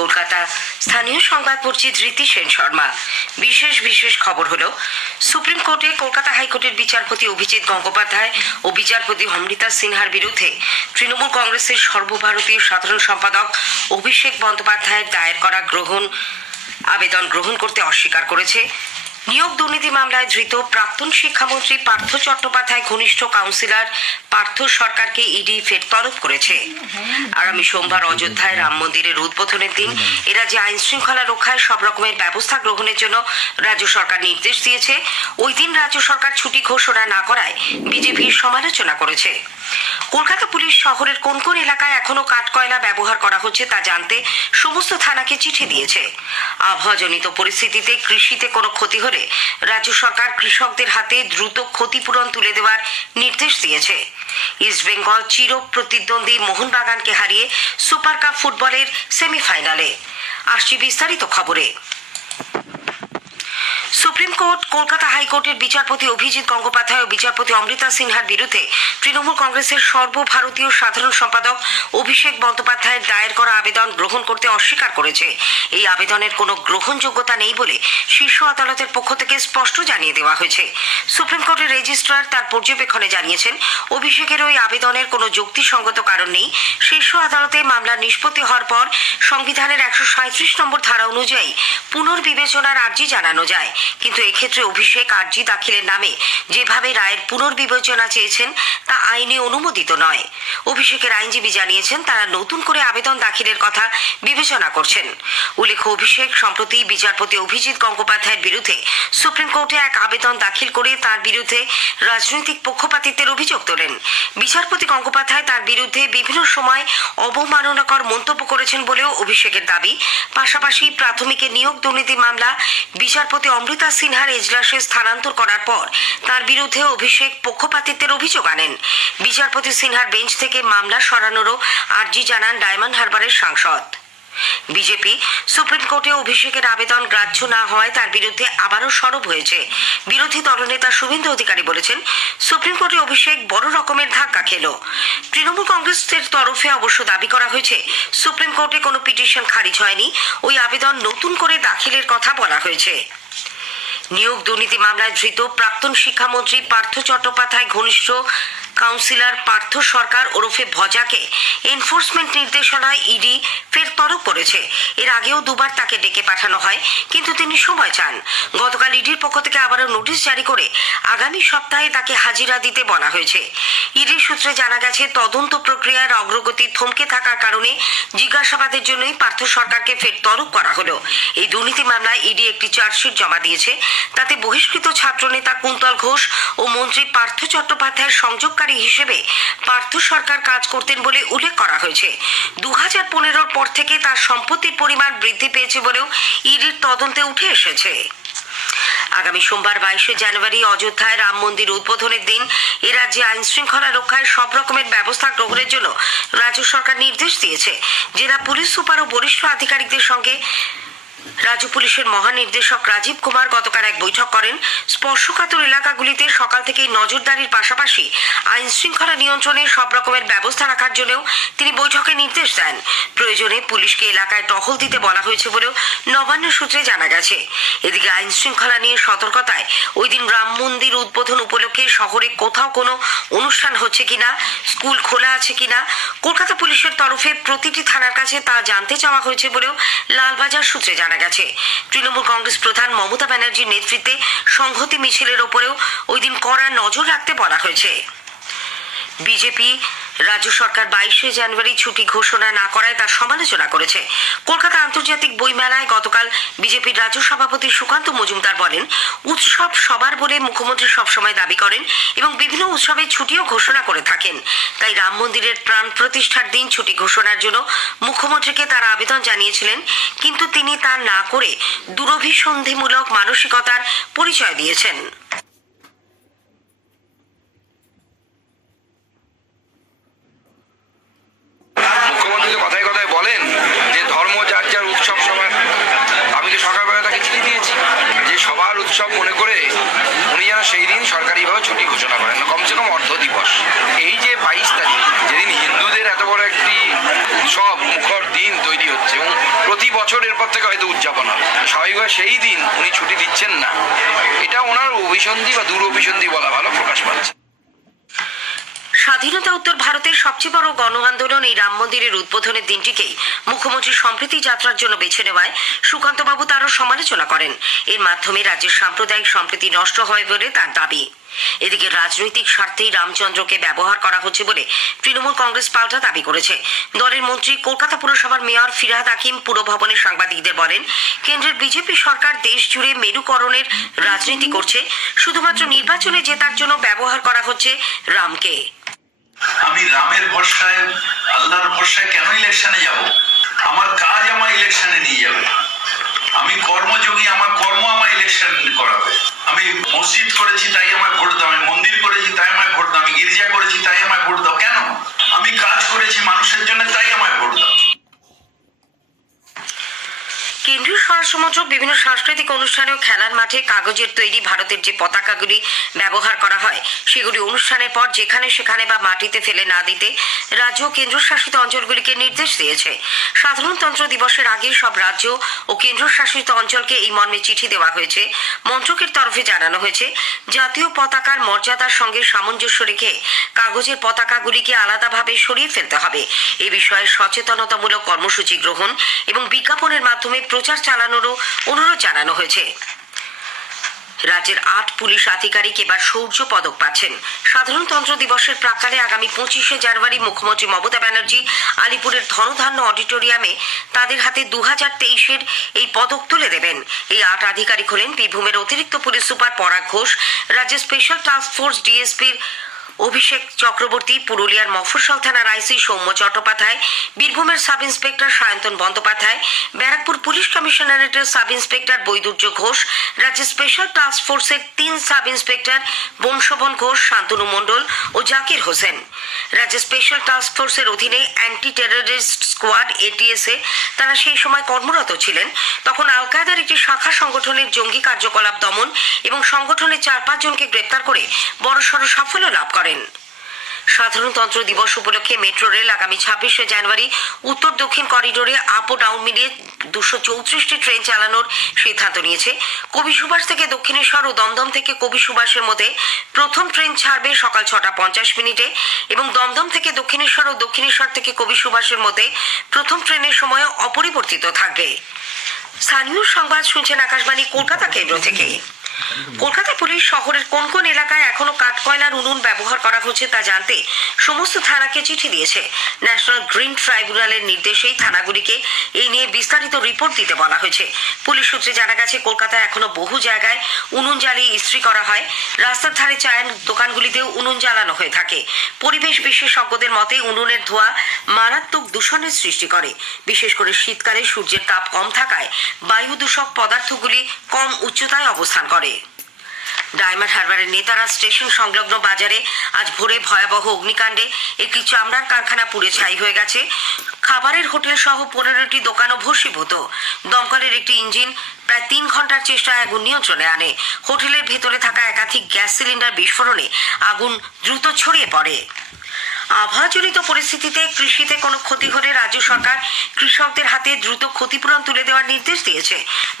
কলকাতা। স্থানীয় সংবাদ পড়ছি ধৃতি সেন শর্মা। বিশেষ খবর হলো, সুপ্রিম কোর্টে কলকাতা হাইকোর্টের বিচারপতি অভিজিৎ গঙ্গোপাধ্যায় ও বিচারপতি অমৃতা সিনহার বিরুদ্ধে তৃণমূল কংগ্রেসের সর্বভারতীয় সাধারণ সম্পাদক অভিষেক বন্দ্যোপাধ্যায়ের দায়ের করা আবেদন গ্রহণ করতে অস্বীকার করেছে। নিয়োগ দুর্নীতি মামলায় ধৃত প্রাক্তন শিক্ষামন্ত্রী পার্থ চট্টোপাধ্যায় ঘনিষ্ঠ কাউন্সিলর পার্থ সরকারকে ইডি ফের তলব করেছে। আগামী সোমবার অযোধ্যায় রাম মন্দিরের উদ্বোধনের দিন এ রাজ্যে আইন শৃঙ্খলা রক্ষায় সব রকমের ব্যবস্থা গ্রহণের জন্য রাজ্য সরকার নির্দেশ দিয়েছে। ওই দিন রাজ্য সরকার ছুটি ঘোষণা না করায় বিজেপির সমালোচনা করেছে। কলকাতা পুলিশ শহরের কোন কোন এলাকায় এখনো কাঠকয়লা ব্যবহার করা হচ্ছে তা জানতে সমস্ত থানাকে চিঠি দিয়েছে। আবহাওয়াজনিত পরিস্থিতিতে কৃষিতে কোনো ক্ষতি হলে রাজ্য সরকার কৃষকদের হাতে দ্রুত ক্ষতিপূরণ তুলে দেওয়ার নির্দেশ দিয়েছে। ইস্ট বেঙ্গল চির প্রতিদ্বন্দ্বী মোহনবাগানকে হারিয়ে সুপার কাপ ফুটবলের সেমিফাইনালে। আসছি বিস্তারিত খবরে। সুপ্রিম কোর্ট কলকাতা হাইকোর্টের বিচারপতি অভিজিৎ গঙ্গোপাধ্যায় ও বিচারপতি অমৃতা সিনহার বিরুদ্ধে তৃণমূল কংগ্রেসের সর্বভারতীয় সাধারণ সম্পাদক অভিষেক বন্দ্যোপাধ্যায়ের দায়ের করা আবেদন গ্রহণ করতে অস্বীকার করেছে। এই আবেদনের কোনো গ্রহণযোগ্যতা নেই বলে শীর্ষ আদালতের পক্ষ থেকে স্পষ্ট জানিয়ে দেওয়া হয়েছে। সুপ্রিম কোর্টের রেজিস্ট্রার তার পর্যবেক্ষণে জানিয়েছেন, অভিষেকের ওই আবেদনের কোনো যুক্তিসঙ্গত কারণ নেই। শীর্ষ আদালতে মামলা নিষ্পত্তি হওয়ার পর সংবিধানের 137 নম্বর ধারা অনুযায়ী পুনর্বিবেচনার আর্জি জানানো যায়, কিন্তু এক্ষেত্রে অভিষেক আর্জি দাখিলের নামে যেভাবে রায়ের পুনর্বিবেচনা চেয়েছেন তা আইনে অনুমোদিত নয়। অভিষেকের আইনজীবী জানিয়েছেন, তারা নতুন করে আবেদন দাখিলের কথা বিবেচনা করছেন। উল্লেখ্য, অভিষেক সম্প্রতি বিচারপতি অভিজিৎ গঙ্গোপাধ্যায়ের বিরুদ্ধে সুপ্রিম কোর্টে এক আবেদন দাখিল করে তার বিরুদ্ধে রাজনৈতিক পক্ষপাতিত্বের অভিযোগ তোলেন। বিচারপতি গঙ্গোপাধ্যায় তার বিরুদ্ধে বিভিন্ন সময় অবমাননাকর মন্তব্য করেছেন বলেও অভিষেকের দাবি। পাশাপাশি প্রাথমিকের নিয়োগ দুর্নীতি মামলা বিচারপতি অমৃতা সিনহার এজলাসে স্থানান্তর করার পর তার বিরুদ্ধে অভিষেক পক্ষপাতিত্বের অভিযোগ আনেন। বিচারপতি সিনহার বেঞ্চ থেকে মামলা সরানোরও আর্জি জানান ডায়মন্ড হারবারের সাংসদ। বিজেপি সুপ্রিম কোর্টে অভিষেকের আবেদন গ্রাহ্য না হওয়ায় তার বিরুদ্ধে আবারও সরব হয়েছে। বিরোধী দলনেতা শুভেন্দু অধিকারী বলেছেন, সুপ্রিম কোর্টে অভিষেক বড় রকমের ধাক্কা খেল। তৃণমূল কংগ্রেসের তরফে অবশ্য দাবি করা হয়েছে, সুপ্রিম কোর্টে কোনো পিটিশন খারিজ হয়নি, ওই আবেদন নতুন করে দাখিলের কথা বলা হয়েছে। নিয়োগ দুর্নীতি মামলায় ধৃত প্রাক্তন শিক্ষামন্ত্রী পার্থ চট্টোপাধ্যায় ঘনিষ্ঠ কাউন্সিলর পার্থ সরকার ওরফে ভজাকে এনফোর্সমেন্ট নির্দেশনায় ইডি ফের তলব করেছে। এর আগেও দুবার তাকে ডেকে পাঠানো হয়, কিন্তু তিনি সময় চান। গতকাল ইডির পক্ষ থেকে আবারও নোটিশ জারি করে আগামী সপ্তাহে তাকে হাজিরা দিতে বলা হয়েছে। ইডির সূত্রে জানা গেছে, তদন্ত প্রক্রিয়ার অগ্রগতি থমকে থাকার কারণে জিজ্ঞাসাবাদের জন্যই পার্থ সরকারকে ফের তলব করা হলো। এই দুর্নীতি মামলায় ইডি একটি চার্জশিট জমা দিয়েছে। তাতে বহিষ্কৃত ছাত্রনেতা কুন্তল ঘোষ ও মন্ত্রী পার্থ চট্টোপাধ্যায়ের সংযোগকারী হিসেবে পার্থ সরকার কাজ করতেন বলে উল্লেখ করা হয়েছে। 2015 পর থেকে তার সম্পত্তির পরিমাণ বৃদ্ধি পেয়েছে বলেও ইডির তদন্তে উঠে এসেছে। আগামী সোমবার 22 জানুয়ারি অযোধ্যায় রাম মন্দির উদ্বোধনের দিন এ রাজ্যে আইন শৃঙ্খলা রক্ষায় সব রকমের ব্যবস্থা গ্রহণের জন্য রাজ্য সরকার নির্দেশ দিয়েছে। জেলা পুলিশ সুপার ও বরিষ্ঠ আধিকারিকদের সঙ্গে রাজ্য পুলিশের মহানির্দেশক রাজীব কুমার গতকাল এক বৈঠক করেন। স্পর্শকাতর এলাকাগুলিতে সকাল থেকেই নজরদারির পাশাপাশি আইন শৃঙ্খলা নিয়ন্ত্রণে সব রকমের ব্যবস্থা রাখার জন্যও তিনি বৈঠকে নির্দেশ দেন। প্রয়োজনে পুলিশকে এলাকায় টহল দিতে বলা হয়েছে বলেও নবান্ন সূত্রে জানা গেছে। এদিকে আইন শৃঙ্খলা নিয়ে সতর্কতায় ওই দিন রাম মন্দির উদ্বোধন উপলক্ষে শহরে কোথাও কোনো অনুষ্ঠান হচ্ছে কিনা, স্কুল খোলা আছে কিনা কলকাতা পুলিশের তরফে প্রতিটি থানার কাছে তা জানতে চাওয়া হয়েছে বলেও লালবাজার সূত্রে জানা গেছে। তৃণমূল কংগ্রেস প্রধান মমতা ব্যানার্জির নেতৃত্বে সংহতি মিছিলের ওপরেও ওই দিন কড়া নজর রাখতে বলা হয়েছে। বিজেপি রাজ্য সরকার 22 জানুয়ারি ছুটি ঘোষণা না করায় তার সমালোচনা করেছে। কলকাতা আন্তর্জাতিক বইমেলায় গতকাল বিজেপির রাজ্য সভাপতি সুকান্ত মজুমদার বলেন, উৎসব সবার বলে মুখ্যমন্ত্রী সবসময় দাবি করেন এবং বিভিন্ন উৎসবে ছুটিও ঘোষণা করে থাকেন। তাই রাম মন্দিরের প্রাণ প্রতিষ্ঠার দিন ছুটি ঘোষণার জন্য মুখ্যমন্ত্রীকে তারা আবেদন জানিয়েছিলেন, কিন্তু তিনি তা না করে দুরভিসন্ধিমূলক মানসিকতার পরিচয় দিয়েছেন। উৎসব মনে করে উনি যেন সেই দিন সরকারিভাবে ছুটি ঘোষণা করেন, কমসে কম অর্ধ দিবস। এই যে 22 তারিখ, যেদিন হিন্দুদের এত বড় একটি উৎসব মুখর দিন তৈরি হচ্ছে এবং প্রতি বছর এরপর থেকে হয়তো উদযাপন হবে। স্বাভাবিকভাবে সেই দিন উনি ছুটি দিচ্ছেন না, এটা ওনার অভিসন্ধি বা দুরভিসন্ধি বলা ভালো প্রকাশ পাচ্ছে। স্বাধীনতা উত্তর ভারতের সবচেয়ে বড় গণ আন্দোলন এই রাম মন্দিরের উদ্বোধনের দিনটিকেই মুখ্যমন্ত্রী সম্প্রীতি যাত্রার জন্য বেছে নেওয়ায় সুকান্তবাবু তারও সমালোচনা করেন। এর মাধ্যমে রাজ্যের সাম্প্রদায়িক সম্প্রীতি নষ্ট হয় বলে তার দাবি। এদিকে রাজনৈতিক স্বার্থেই রামচন্দ্রকে ব্যবহার করা হচ্ছে বলে তৃণমূল কংগ্রেস পাল্টা দাবি করেছে। দলের মন্ত্রী কলকাতা পুরসভার মেয়র ফিরহাদ হাকিম পুরভবনে সাংবাদিকদের বলেন, কেন্দ্রের বিজেপি সরকার দেশ জুড়ে মেরুকরণের রাজনীতি করছে, শুধুমাত্র নির্বাচনে জেতার জন্য ব্যবহার করা হচ্ছে রামকে। আমি রামের ভরসায়, আল্লাহর ভরসায় কেন ইলেকশনে যাব? আমার কাজ আমার ইলেকশনে নিয়ে যাবে। আমি কর্মযোগী, আমার কর্ম আমার ইলেকশন করাবে। আমি মসজিদ করেছি তাই আমায় ভোট দাও, আমি মন্দির করেছি তাই আমায় ভোট দাও, আমি গির্জা করেছি তাই আমায় ভোট দাও। কেন? আমি কাজ করেছি মানুষের জন্য তাই আমায় ভোট দাও। কেন্দ্রীয় স্বরাষ্ট্রমন্ত্রক বিভিন্ন সাংস্কৃতিক অনুষ্ঠানে ও খেলার মাঠে কাগজের তৈরি ভারতের যে পতাকাগুলি ব্যবহার করা হয় সেগুলি অনুষ্ঠানের পর যেখানে সেখানে বা মাটিতে ফেলে না দিতে রাজ্য ও কেন্দ্রশাসিত অঞ্চলগুলিকে নির্দেশ দিয়েছে। সাধারণতন্ত্র দিবসের আগে সব রাজ্য ও কেন্দ্রশাসিত অঞ্চলকে এই মর্মে চিঠি দেওয়া হয়েছে। মন্ত্রকের তরফে জানানো হয়েছে, জাতীয় পতাকার মর্যাদার সঙ্গে সামঞ্জস্য রেখে কাগজের পতাকাগুলিকে আলাদাভাবে সরিয়ে ফেলতে হবে। এ বিষয়ে সচেতনতামূলক কর্মসূচি গ্রহণ এবং বিজ্ঞাপনের মাধ্যমে প্রচার চালানোরও অনুরোধ জানানো হয়েছে। রাজ্যের 8 পুলিশ আধিকারিক এবার শৌর্য পদক পাচ্ছেন। সাধারণতন্ত্র দিবসের প্রাক্কালে আগামী 25শে জানুয়ারি মুখ্যমন্ত্রী মমতা ব্যানার্জি আলিপুরের ধনধান্য অডিটোরিয়ামে তাদের হাতে 2023-এর এই পদক তুলে দেবেন। এই 8 আধিকারিক হলেন বীরভূমের অতিরিক্ত পুলিশ সুপার পরাগ ঘোষ, রাজ্যের স্পেশাল টাস্ক ফোর্স ডিএসপির অভিষেক চক্রবর্তী, পুরুলিয়ার মফস্বল থানার আইসি সৌম্য চট্টোপাধ্যায়, বীরভূমের sub inspector Sayantan Bandyopadhyay, Barrackpore police কমিশনারেটের সাব ইন্সপেক্টর বৈদুর্য ঘোষ, রাজ্যের স্পেশাল টাস্ক ফোর্সের 3 সাব ইন্সপেক্টর বংশবন ঘোষ, শান্তনু মণ্ডল ও জাকির হোসেন। রাজ্যের স্পেশাল টাস্ক ফোর্সের অধীনে অ্যান্টি টেররিস্ট স্কোয়াড এটিএসে তারা সেই সময় কর্মরত ছিলেন। তখন আল কায়েদার একটি শাখা সংগঠনের জঙ্গি কার্যকলাপ দমন এবং সংগঠনের 4-5 জনকে গ্রেপ্তার করে বড়সড় সাফল্য লাভ করেন। সাধারণতন্ত্র দিবস উপলক্ষে মেট্রো রেল আগামী 26শে জানুয়ারি উত্তর দক্ষিণ করিডোরে আপ ও ডাউন মিলিয়ে 234টি ট্রেন চালানোর সিদ্ধান্ত নিয়েছে। কবি সুভাষ থেকে দক্ষিণেশ্বর ও দমদম থেকে কবি সুভাষের মধ্যে প্রথম ট্রেন ছাড়বে সকাল 6:50 এবং দমদম থেকে দক্ষিণেশ্বর ও দক্ষিণেশ্বর থেকে কবি সুভাষের মধ্যে প্রথম ট্রেনের সময় অপরিবর্তিত থাকবে। স্থানীয় সংবাদ শুনছেন আকাশবাণী কলকাতা কেন্দ্র থেকে। কলকাতা পুলিশ শহরের কোন কোন এলাকায় এখনো কাঠকয়লার উনুন ব্যবহার করা হচ্ছে তা জানতে সমস্ত থানাকে চিঠি দিয়েছে। ন্যাশনাল গ্রিন ট্রাইব্যুনালের নির্দেশেই থানাগুলিকে এই নিয়ে বিস্তারিত রিপোর্ট দিতে বলা হয়েছে। পুলিশ সূত্রে জানা গেছে, কলকাতায় এখনো বহু জায়গায় উনুন জ্বালিয়ে ইস্ত্রি করা হয়। রাস্তার ধারে চায়ের দোকানগুলিতেও উনুন জ্বালানো হয়ে থাকে। পরিবেশ বিশেষজ্ঞদের মতে উনুনের ধোঁয়া মারাত্মক দূষণের সৃষ্টি করে। বিশেষ করে শীতকালে সূর্যের তাপ কম থাকায় বায়ু দূষক পদার্থগুলি কম উচ্চতায় অবস্থান করে। ডায়মন্ড হারবারের নেতারা স্টেশন সংলগ্ন বাজারে আজ ভোরে ভয়াবহ অগ্নিকাণ্ডে একটি চামড়ার কারখানা পুড়ে ছাই হয়ে গেছে। খাবারের হোটেল সহ 15টি দোকানও ভস্মীভূত। দমকলের একটি ইঞ্জিন প্রায় 3 ঘন্টার চেষ্টায় আগুন নিয়ন্ত্রণে আনে। হোটেলের ভেতরে থাকা একাধিক গ্যাস সিলিন্ডার বিস্ফোরণে আগুন দ্রুত ছড়িয়ে পড়ে। আবহাওয়াজনিত পরিস্থিতিতে কৃষিতে কোনো ক্ষতি হলে রাজ্য সরকার কৃষকদের হাতে দ্রুত ক্ষতিপূরণ তুলে দেওয়ার নির্দেশ দিয়েছে।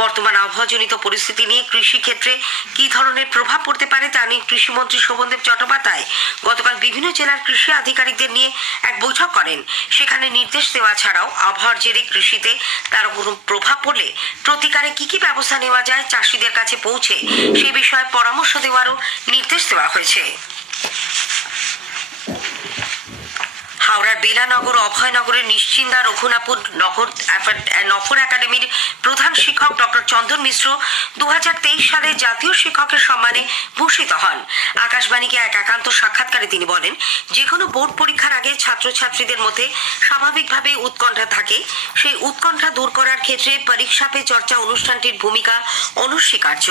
বর্তমান আবহাওয়াজনিত পরিস্থিতি নিয়ে কৃষি ক্ষেত্রে কী ধরনের প্রভাব পড়তে পারে তা নিয়ে কৃষিমন্ত্রী শোভনদেব চট্টোপাধ্যায় গতকাল বিভিন্ন জেলার কৃষি আধিকারিকদের নিয়ে এক বৈঠক করেন। সেখানে নির্দেশ দেওয়া ছাড়াও আবহাওয়ার জেরে কৃষিতে তার কোনো প্রভাব পড়লে প্রতিকারে কি কি ব্যবস্থা নেওয়া যায় চাষিদের কাছে পৌঁছে সে বিষয়ে পরামর্শ দেওয়ারও নির্দেশ দেওয়া হয়েছে। হাওড়ার বেলানগর অভয়নগরের নিশ্চিন্দা রঘুনাথপুর নফর একাডেমির প্রধান শিক্ষক ডক্টর চন্দন মিশ্র 2023 সালে জাতীয় শিক্ষকের সম্মানে ভূষিত হন। আকাশবাণীকে এক একান্ত সাক্ষাৎকারে তিনি বলেন, যে কোনো বোর্ড পরীক্ষার আগে ছাত্রছাত্রীদের মধ্যে স্বাভাবিকভাবে উৎকণ্ঠা থাকে। সেই উৎকণ্ঠা দূর করার ক্ষেত্রে পরীক্ষা পে চর্চা অনুষ্ঠানটির ভূমিকা অনস্বীকার্য।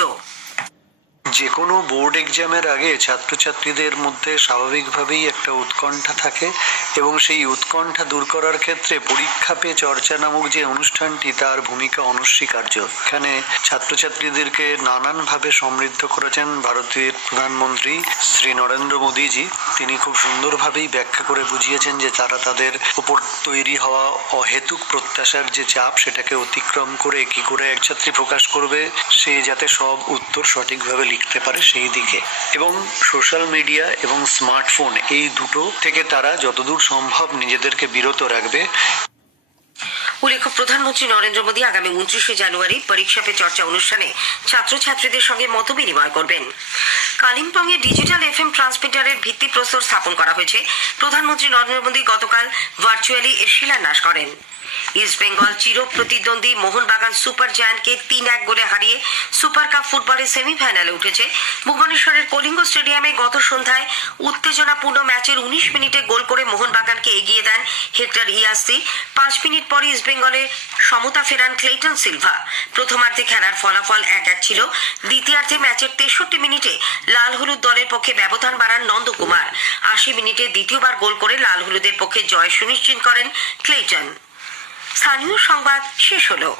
যে কোনো বোর্ড এক্সামের আগে ছাত্রছাত্রীদের মধ্যে স্বাভাবিকভাবেই একটা উৎকণ্ঠা থাকে এবং সেই উৎকণ্ঠা দূর করার ক্ষেত্রে পরীক্ষা পে চর্চা নামক যে অনুষ্ঠানটি তার ভূমিকা অনস্বীকার্য। এখানে ছাত্রছাত্রীদেরকে নানানভাবে সমৃদ্ধ করেছেন ভারতের প্রধানমন্ত্রী শ্রী নরেন্দ্র মোদীজি। তিনি খুব সুন্দরভাবেই ব্যাখ্যা করে বুঝিয়েছেন যে তারা তাদের উপর তৈরি হওয়া অহেতুক প্রত্যাশার যে চাপ সেটাকে অতিক্রম করে কি করে এক ছাত্রী প্রকাশ করবে সে যাতে সব উত্তর সঠিকভাবে লিখতে পারে সেই দিকে, এবং সোশ্যাল মিডিয়া এবং স্মার্টফোন এই দুটো থেকে তারা যতদূর সম্ভব নিজেদেরকে বিরত রাখবে। উল্লেখ্য, প্রধানমন্ত্রী নরেন্দ্র মোদী আগামী 29শে জানুয়ারি পরীক্ষা পে চর্চা অনুষ্ঠানে ছাত্রছাত্রীদের সঙ্গে মত বিনিময় করবেন। কালিম্পংয়ে ডিজিটাল FM ট্রান্সমিটারের ভিত্তিপ্রস্তর স্থাপন করা হয়েছে। প্রধানমন্ত্রী নরেন্দ্র মোদী গতকাল ভার্চুয়ালি এর শিলান্যাস করেন। ইস্ট বেঙ্গল চির প্রতিদ্বন্দ্বী মোহনবাগান সুপার জায়ান্টকে 3-1 গোলে হারিয়ে সুপার কাপ ফুটবলের সেমিফাইনালে উঠেছে। ভুবনেশ্বরের কলিঙ্গ স্টেডিয়ামে গত সন্ধ্যায় উত্তেজনাপূর্ণ ম্যাচের 19 মিনিটে গোল করে মোহনবাগানকে এগিয়ে দেন হেক্টর ইয়াসি। 5 মিনিট পরে ইস্ট বেঙ্গলে সমতা ফেরান ক্লেটন সিলভা। প্রথমার্ধে খেলার ফলাফল 1-1 ছিল। দ্বিতীয়ার্ধে ম্যাচের 63 মিনিটে লাল হলুদ দলের পক্ষে ব্যবধান বাড়ান নন্দকুমার। 80 মিনিটে দ্বিতীয়বার গোল করে লাল হলুদের পক্ষে জয় সুনিশ্চিত করেন ক্লেটন। স্থানীয় সংবাদ শেষ হলো।